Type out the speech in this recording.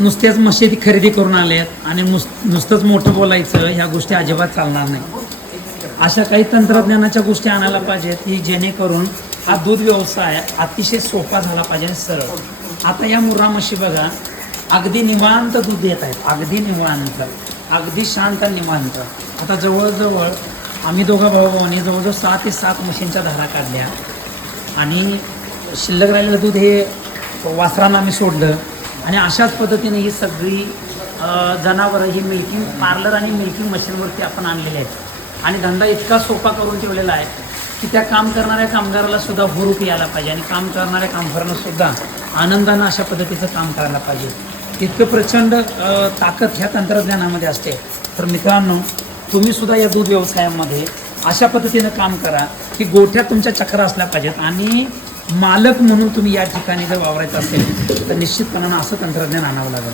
नुसत्याच म्हशी खरेदी करून आल्यात आणि नुसतंच मोठं बोलायचं, ह्या गोष्टी अजिबात चालणार नाही. अशा काही तंत्रज्ञानाच्या गोष्टी आणायला पाहिजेत की जेणेकरून हा दूध व्यवसाय अतिशय सोपा झाला पाहिजे, सरळ. आता या मुर्रा म्हशी बघा, अगदी निवांत दूध देत आहेत, अगदी निवांत, अगदी शांत आणि निवांत. आता जवळजवळ आम्ही दोघा भाऊ-भावांनी जवळजवळ 6 ते 7 म्हशींच्या धारा काढल्या आणि शिल्लक राहिलेलं दूध हे वासरांना आम्ही सोडलं. आणि अशाच पद्धतीने ही सगळी जनावरं ही मिल्किंग पार्लर आणि मिल्किंग मशीनवरती आपण आणलेले आहेत. आणि धंदा इतका सोपा करून ठेवलेला आहे की त्या काम करणाऱ्या कामगाराला सुद्धा हुरूप यायला पाहिजे आणि काम करणाऱ्या कामगारांना सुद्धा आनंदानं अशा पद्धतीचं काम करायला पाहिजे. इतकं प्रचंड ताकद ह्या तंत्रज्ञानामध्ये असते. तर मित्रांनो, तुम्ही सुद्धा या दूध व्यवसायामध्ये अशा पद्धतीनं काम करा की गोठ्यात तुमच्या चक्रा असल्या पाहिजेत आणि मालक म्हणून तुम्ही या ठिकाणी जर वावरायचं असेल तर निश्चितपणानं असं तंत्रज्ञान आणावं लागेल.